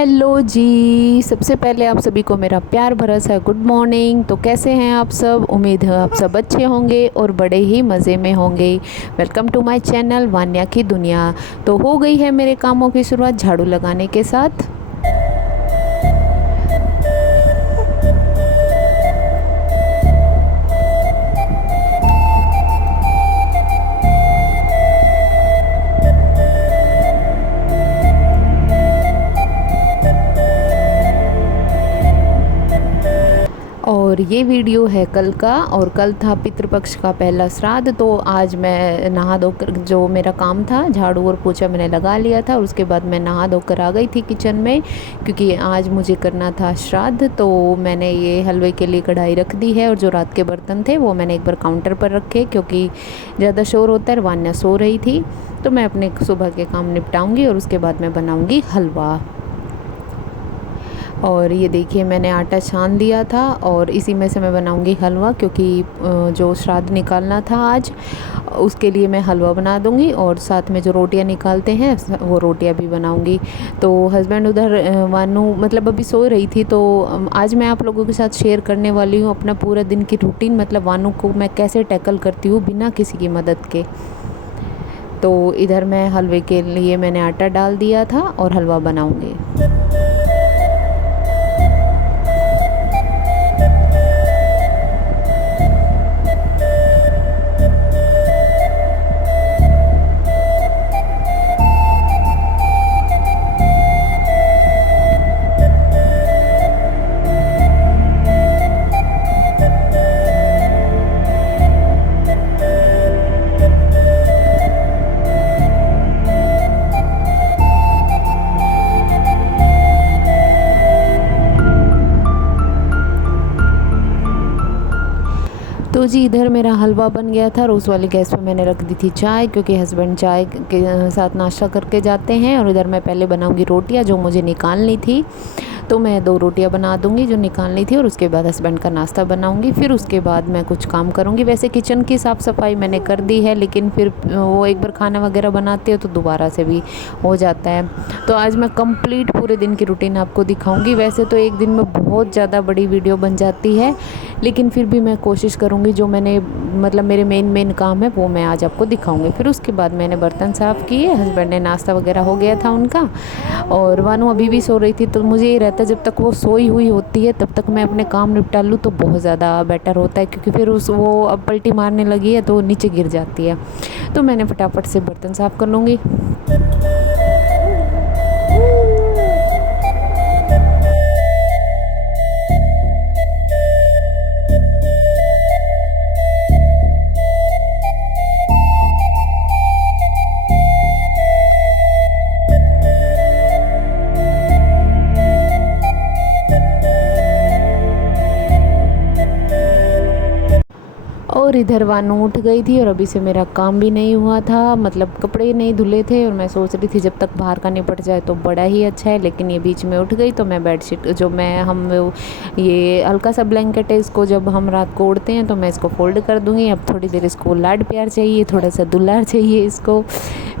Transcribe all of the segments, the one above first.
Hello जी। सबसे पहले आप सभी को मेरा प्यार भरा सा गुड मॉर्निंग। तो कैसे हैं आप सब? उम्मीद है आप सब अच्छे होंगे और बड़े ही मज़े में होंगे। Welcome to my channel Vanya की दुनिया। तो हो गई है मेरे कामों की शुरुआत झाड़ू लगाने के साथ। और ये वीडियो है कल का, और कल था पितृपक्ष का पहला श्राद्ध। तो आज मैं नहा धोकर, जो मेरा काम था झाड़ू और पोछा मैंने लगा लिया था, और उसके बाद मैं नहा धोकर आ गई थी किचन में, क्योंकि आज मुझे करना था श्राद्ध। तो मैंने ये हलवे के लिए कढ़ाई रख दी है, और जो रात के बर्तन थे वो मैंने एक बार काउंटर पर रखे, क्योंकि ज़्यादा शोर होता है। वान्या सो रही थी, तो मैं अपने सुबह के काम निपटाऊँगी और उसके बाद मैं बनाऊँगी हलवा। और ये देखिए मैंने आटा छान दिया था, और इसी में से मैं बनाऊंगी हलवा, क्योंकि जो श्राद्ध निकालना था आज, उसके लिए मैं हलवा बना दूंगी, और साथ में जो रोटियां निकालते हैं वो रोटियां भी बनाऊंगी। तो हस्बैंड उधर वानू मतलब अभी सो रही थी। तो आज मैं आप लोगों के साथ शेयर करने वाली हूँ अपना पूरा दिन की रूटीन, मतलब वानू को मैं कैसे टैकल करती हूँ बिना किसी की मदद के। तो इधर मैं हलवे के लिए मैंने आटा डाल दिया था और हलवा बनाऊँगी। तो जी इधर मेरा हलवा बन गया था, और उस वाली गैस पे मैंने रख दी थी चाय, क्योंकि हस्बैंड चाय के साथ नाश्ता करके जाते हैं। और इधर मैं पहले बनाऊंगी रोटियां जो मुझे निकालनी थी। तो मैं 2 रोटियां बना दूंगी जो निकालनी थी, और उसके बाद हस्बैंड का नाश्ता बनाऊंगी। फिर उसके बाद मैं कुछ काम करूंगी। वैसे किचन की साफ़ सफाई मैंने कर दी है, लेकिन फिर वो एक बार खाना वगैरह बनाते हो तो दोबारा से भी हो जाता है। तो आज मैं कंप्लीट पूरे दिन की रूटीन आपको दिखाऊंगी। वैसे तो एक दिन में बहुत ज़्यादा बड़ी वीडियो बन जाती है, लेकिन फिर भी मैं कोशिश करूँगी जो मैंने मतलब मेरे मेन काम है वो मैं आज आपको दिखाऊंगी। फिर उसके बाद मैंने बर्तन साफ़ किए, हस्बैंड ने नाश्ता वगैरह हो गया था उनका, और वानू अभी भी सो रही थी। तो मुझे ये रहता है जब तक वो सोई हुई होती है तब तक मैं अपने काम निपटा लूँ तो बहुत ज़्यादा बेटर होता है, क्योंकि फिर वो अब पलटी मारने लगी है तो नीचे गिर जाती है। तो मैंने फटाफट से बर्तन साफ़ कर लूँगी। और इधर वानू उठ गई थी, और अभी से मेरा काम भी नहीं हुआ था, मतलब कपड़े नहीं धुले थे। और मैं सोच रही थी जब तक बाहर का निपट जाए तो बड़ा ही अच्छा है, लेकिन ये बीच में उठ गई। तो मैं बेडशीट जो मैं हम ये हल्का सा ब्लैंकेट है, इसको जब हम रात को ओढ़ते हैं तो मैं इसको फोल्ड कर दूँगी। अब थोड़ी देर इसको लाड प्यार चाहिए, थोड़ा सा दुलार चाहिए इसको।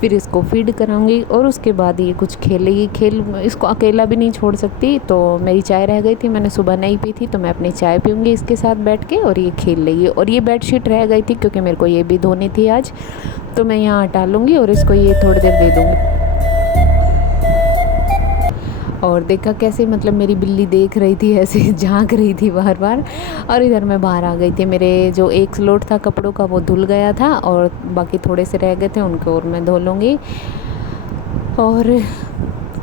फिर इसको फीड कराऊंगी, और उसके बाद ये कुछ खेलेगी। इसको अकेला भी नहीं छोड़ सकती। तो मेरी चाय रह गई थी, मैंने सुबह नहीं पी थी, तो मैं अपनी चाय पीऊँगी इसके साथ बैठ के, और ये खेल लेगी। और ये बेडशीट रह गई थी क्योंकि मेरे को ये भी धोनी थी आज, तो मैं यहाँ हटा लूँगी और इसको ये थोड़ी देर दे दूँगी। और देखा कैसे मतलब मेरी बिल्ली देख रही थी, ऐसे झांक रही थी बार बार। और इधर मैं बाहर आ गई थी। मेरे जो एक लोड था कपड़ों का वो धुल गया था, और बाकी थोड़े से रह गए थे उनको और मैं धो लूँगी। और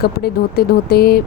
कपड़े धोते धोते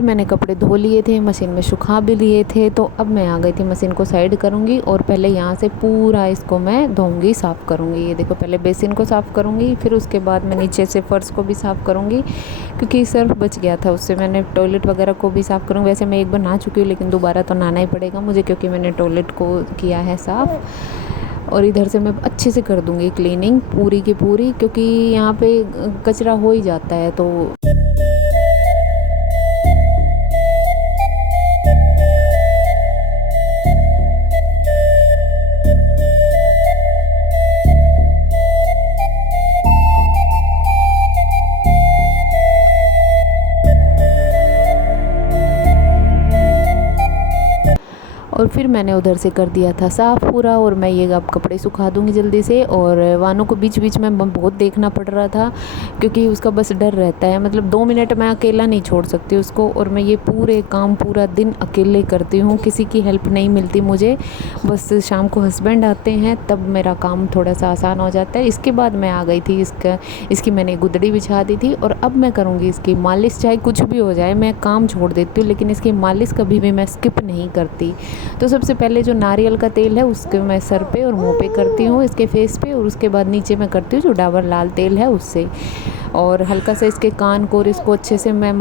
फिर मैंने कपड़े धो लिए थे, मशीन में सुखा भी लिए थे। तो अब मैं आ गई थी, मशीन को साइड करूँगी और पहले यहाँ से पूरा इसको मैं धोऊँगी, साफ़ करूँगी। ये देखो, पहले बेसिन को साफ़ करूँगी, फिर उसके बाद मैं नीचे से फ़र्श को भी साफ़ करूँगी, क्योंकि सर्फ बच गया था उससे। मैंने टॉयलेट वगैरह को भी साफ़ करूँगी। वैसे मैं एक बार नहा चुकी हूँ, लेकिन दोबारा तो नहाना ही पड़ेगा मुझे, क्योंकि मैंने टॉयलेट को किया है साफ़। और इधर से मैं अच्छे से कर दूँगी क्लीनिंग पूरी की पूरी, क्योंकि यहाँ पे कचरा हो ही जाता है। तो और फिर मैंने उधर से कर दिया था साफ़ पूरा, और मैं ये अब कपड़े सुखा दूँगी जल्दी से। और वानों को बीच बीच में बहुत देखना पड़ रहा था, क्योंकि उसका बस डर रहता है। मतलब 2 मिनट मैं अकेला नहीं छोड़ सकती उसको, और मैं ये पूरे काम पूरा दिन अकेले करती हूँ, किसी की हेल्प नहीं मिलती मुझे। बस शाम को हस्बैंड आते हैं तब मेरा काम थोड़ा सा आसान हो जाता है। इसके बाद मैं आ गई थी, इसकी मैंने गुदड़ी बिछा दी थी, और अब मैं करूँगी इसकी मालिश। चाहे कुछ भी हो जाए, मैं काम छोड़ देती हूँ, लेकिन इसकी मालिश कभी भी मैं स्किप नहीं करती। तो सबसे पहले जो नारियल का तेल है उसके मैं सर पे और मुंह पे करती हूँ, इसके फेस पे, और उसके बाद नीचे मैं करती हूँ जो डाबर लाल तेल है उससे। और हल्का सा इसके कान को और इसको अच्छे से मैं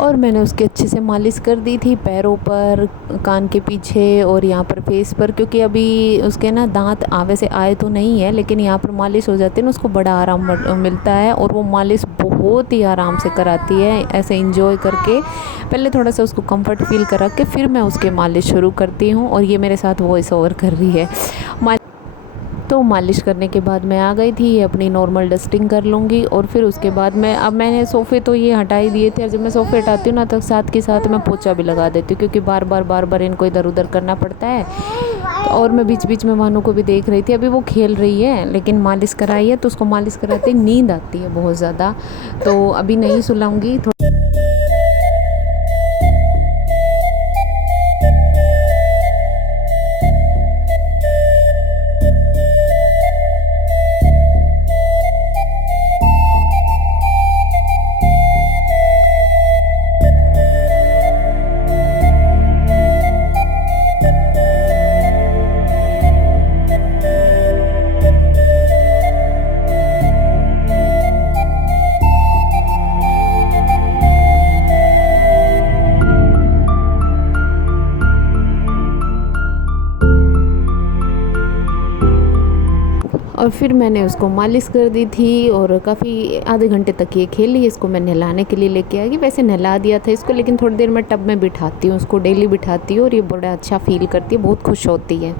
और मैंने उसकी अच्छे से मालिश कर दी थी पैरों पर, कान के पीछे और यहाँ पर फेस पर, क्योंकि अभी उसके ना दांत आवे से आए तो नहीं है, लेकिन यहाँ पर मालिश हो जाती है ना, उसको बड़ा आराम मिलता है। और वो मालिश बहुत ही आराम से कराती है, ऐसे इंजॉय करके। पहले थोड़ा सा उसको कंफर्ट फील करा के फिर मैं उसके मालिश शुरू करती हूँ। और ये मेरे साथ वॉइस ओवर कर रही है। तो मालिश करने के बाद मैं आ गई थी, अपनी नॉर्मल डस्टिंग कर लूँगी। और फिर उसके बाद मैंने सोफ़े तो ये हटा ही दिए थे, और जब मैं सोफ़े हटाती हूँ ना, तो साथ के साथ मैं पोछा भी लगा देती हूँ, क्योंकि बार बार इनको इधर उधर करना पड़ता है। और मैं बीच बीच में वानों को भी देख रही थी। अभी वो खेल रही है, लेकिन मालिश कराई है तो उसको मालिश कराते नींद आती है बहुत ज़्यादा, तो अभी नहीं सुलाऊँगी। और फिर मैंने उसको मालिश कर दी थी, और काफ़ी आधे घंटे तक ये खेली। इसको मैं नहलाने के लिए लेके आई, वैसे नहला दिया था इसको, लेकिन थोड़ी देर मैं टब में बिठाती हूँ उसको, डेली बिठाती हूँ, और ये बड़ा अच्छा फील करती है, बहुत खुश होती है।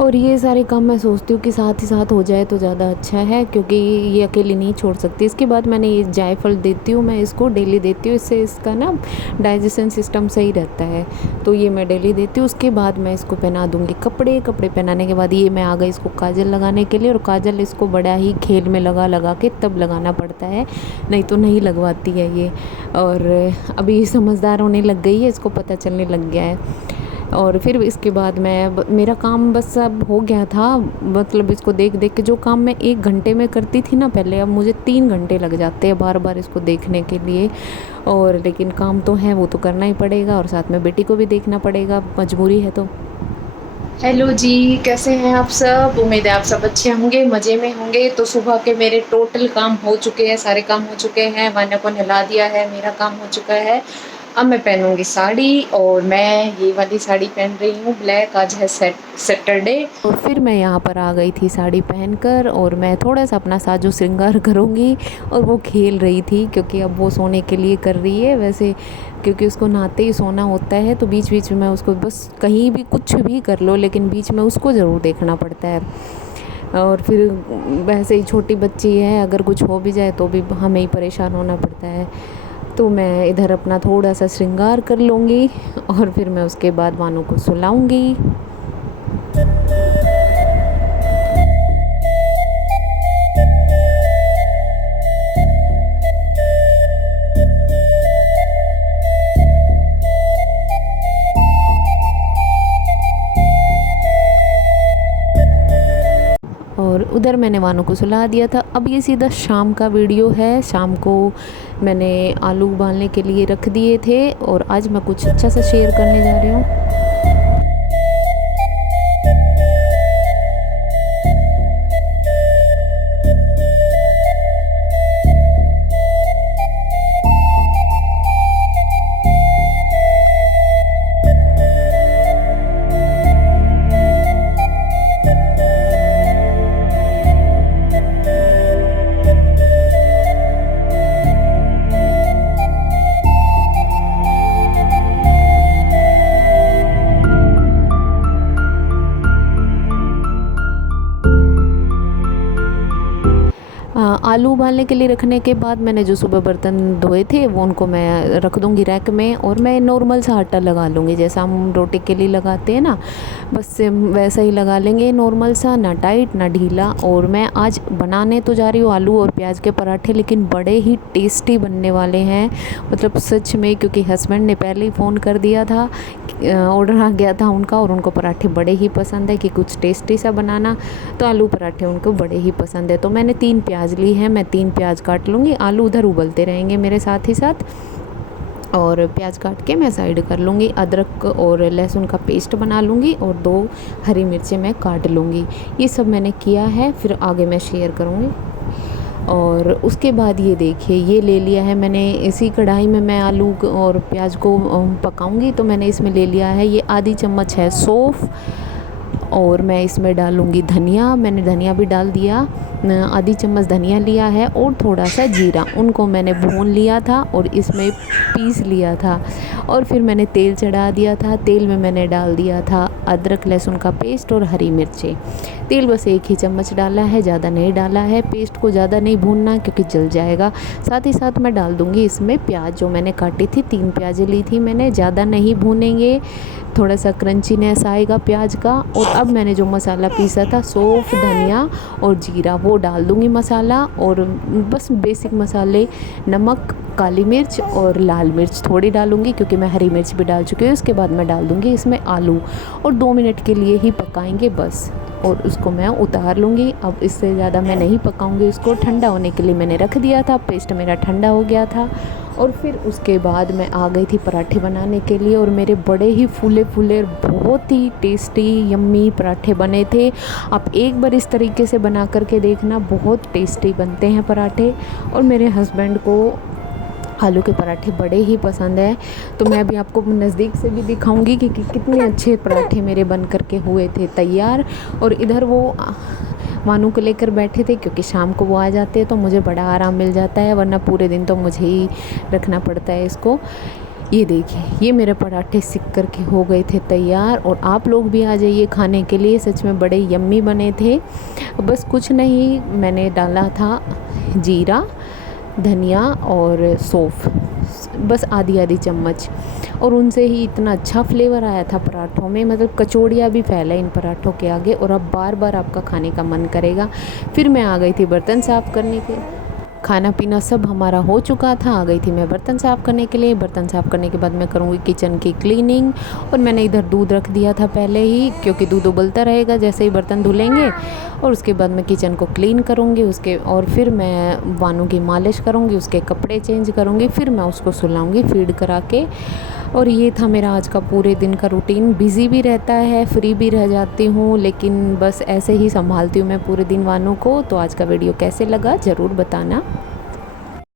और ये सारे काम मैं सोचती हूँ कि साथ ही साथ हो जाए तो ज़्यादा अच्छा है, क्योंकि ये अकेली नहीं छोड़ सकती। इसके बाद मैंने ये जायफल देती हूँ, मैं इसको डेली देती हूँ, इससे इसका ना डाइजेशन सिस्टम सही रहता है, तो ये मैं डेली देती हूँ। उसके बाद मैं इसको पहना दूँगी कपड़े पहनाने के बाद ये मैं आ गई इसको काजल लगाने के लिए। और काजल इसको बड़ा ही खेल में लगा के तब लगाना पड़ता है, नहीं तो नहीं लगवाती है ये। और अभी समझदार होने लग गई है, इसको पता चलने लग गया है। और फिर इसके बाद मेरा काम बस अब हो गया था, मतलब इसको देख देख के जो काम मैं 1 घंटे में करती थी ना पहले, अब मुझे 3 घंटे लग जाते हैं बार बार इसको देखने के लिए। और लेकिन काम तो है, वो तो करना ही पड़ेगा, और साथ में बेटी को भी देखना पड़ेगा, मजबूरी है तो। हेलो जी, कैसे हैं आप सब? उम्मीद है आप सब अच्छे होंगे, मज़े में होंगे। तो सुबह के मेरे टोटल काम हो चुके हैं, सारे काम हो चुके हैं, वान्या को नहला दिया है, मेरा काम हो चुका है। अब मैं पहनूँगी साड़ी और मैं ये वाली साड़ी पहन रही हूँ ब्लैक। आज है सैटरडे और फिर मैं यहाँ पर आ गई थी साड़ी पहनकर और मैं थोड़ा-सा अपना साजो श्रृंगार करूँगी और वो खेल रही थी क्योंकि अब वो सोने के लिए कर रही है। वैसे क्योंकि उसको नहाते ही सोना होता है तो बीच-बीच में उसको बस कहीं भी कुछ भी कर लो लेकिन बीच में उसको ज़रूर देखना पड़ता है। और फिर वैसे ही छोटी बच्ची है, अगर कुछ हो भी जाए तो भी हमें ही परेशान होना पड़ता है। तो मैं इधर अपना थोड़ा-सा श्रृंगार कर लूँगी और फिर मैं उसके बाद वानू को सुलाऊँगी। और उधर मैंने वानू को सुला दिया था। अब ये सीधा शाम का वीडियो है। शाम को मैंने आलू उबालने के लिए रख दिए थे और आज मैं कुछ अच्छा सा शेयर करने जा रही हूँ। आलू उबालने के लिए रखने के बाद मैंने जो सुबह बर्तन धोए थे वो उनको मैं रख दूँगी रैक में और मैं नॉर्मल सा आटा लगा लूँगी जैसा हम रोटी के लिए लगाते हैं ना, बस सेम वैसा ही लगा लेंगे नॉर्मल सा, ना टाइट ना ढीला। और मैं आज बनाने तो जा रही हूँ आलू और प्याज के पराठे, लेकिन बड़े ही टेस्टी बनने वाले हैं, मतलब सच में, क्योंकि हस्बैंड ने पहले ही फ़ोन कर दिया था, ऑर्डर आ गया था उनका और उनको पराठे बड़े ही पसंद है कि कुछ टेस्टी सा बनाना, तो आलू पराठे उनको बड़े ही पसंद है। तो मैंने 3 प्याज ली है, मैं 3 प्याज काट लूँगी। आलू उधर उबलते रहेंगे मेरे साथ ही साथ और प्याज काट के मैं साइड कर लूँगी। अदरक और लहसुन का पेस्ट बना लूँगी और 2 हरी मिर्चें मैं काट लूँगी। ये सब मैंने किया है, फिर आगे मैं शेयर करूँगी। और उसके बाद ये देखिए, ये ले लिया है मैंने, इसी कढ़ाई में मैं आलू और प्याज को पकाऊंगी। तो मैंने इसमें ले लिया है, ये आधी चम्मच है सौंफ और मैं इसमें डालूँगी धनिया, मैंने धनिया भी डाल दिया, आधी चम्मच धनिया लिया है और थोड़ा सा जीरा, उनको मैंने भून लिया था और इसमें पीस लिया था। और फिर मैंने तेल चढ़ा दिया था, तेल में मैंने डाल दिया था अदरक लहसुन का पेस्ट और हरी मिर्चें। तेल बस 1 ही चम्मच डाला है, ज़्यादा नहीं डाला है, पेस्ट को ज़्यादा नहीं भूनना क्योंकि जल जाएगा। साथ ही साथ मैं डाल दूँगी इसमें प्याज, जो मैंने काटी थी, 3 प्याज़ें ली थी मैंने, ज़्यादा नहीं भूनेंगे, थोड़ा सा क्रंचीनेस आएगा प्याज का। और अब मैंने जो मसाला पीसा था, सौंफ धनिया और जीरा, वो डाल दूँगी मसाला। और बस बेसिक मसाले, नमक, काली मिर्च और लाल मिर्च थोड़ी डालूँगी क्योंकि मैं हरी मिर्च भी डाल चुकी हूँ। उसके बाद मैं डाल दूँगी इसमें आलू और 2 मिनट के लिए ही पकाएंगे बस, और उसको मैं उतार लूँगी। अब इससे ज़्यादा मैं नहीं पकाऊँगी, उसको ठंडा होने के लिए मैंने रख दिया था, पेस्ट मेरा ठंडा हो गया था। और फिर उसके बाद मैं आ गई थी पराठे बनाने के लिए और मेरे बड़े ही फूले फूले बहुत ही टेस्टी यम्मी पराठे बने थे। आप एक बार इस तरीके से बना करके देखना, बहुत टेस्टी बनते हैं पराठे। और मेरे हस्बैंड को आलू के पराठे बड़े ही पसंद है, तो मैं अभी आपको नज़दीक से भी दिखाऊंगी कि कितने अच्छे पराठे मेरे बन करके हुए थे तैयार। और इधर वो मानू को लेकर बैठे थे क्योंकि शाम को वो आ जाते हैं तो मुझे बड़ा आराम मिल जाता है, वरना पूरे दिन तो मुझे ही रखना पड़ता है इसको। ये देखिए, ये मेरे पराठे सिक कर के हो गए थे तैयार और आप लोग भी आ जाइए खाने के लिए, सच में बड़े यम्मी बने थे। बस कुछ नहीं, मैंने डाला था जीरा, धनिया और सौंफ, बस आधी आधी चम्मच, और उनसे ही इतना अच्छा फ्लेवर आया था पराठों में, मतलब कचौड़ियाँ भी फैला इन पराठों के आगे और अब बार बार आपका खाने का मन करेगा। फिर मैं आ गई थी बर्तन साफ़ करने के, खाना पीना सब हमारा हो चुका था, आ गई थी मैं बर्तन साफ़ करने के लिए। बर्तन साफ़ करने के बाद मैं करूँगी किचन की क्लीनिंग। और मैंने इधर दूध रख दिया था पहले ही, क्योंकि दूध उबलता रहेगा जैसे ही बर्तन धुलेंगे। और उसके बाद मैं किचन को क्लीन करूँगी उसके, और फिर मैं वानू की मालिश करूँगी, उसके कपड़े चेंज करूँगी, फिर मैं उसको सुलाऊँगी फीड करा के। और ये था मेरा आज का पूरे दिन का रूटीन। बिज़ी भी रहता है, फ्री भी रह जाती हूँ, लेकिन बस ऐसे ही संभालती हूँ मैं पूरे दिन वानों को। तो आज का वीडियो कैसे लगा ज़रूर बताना।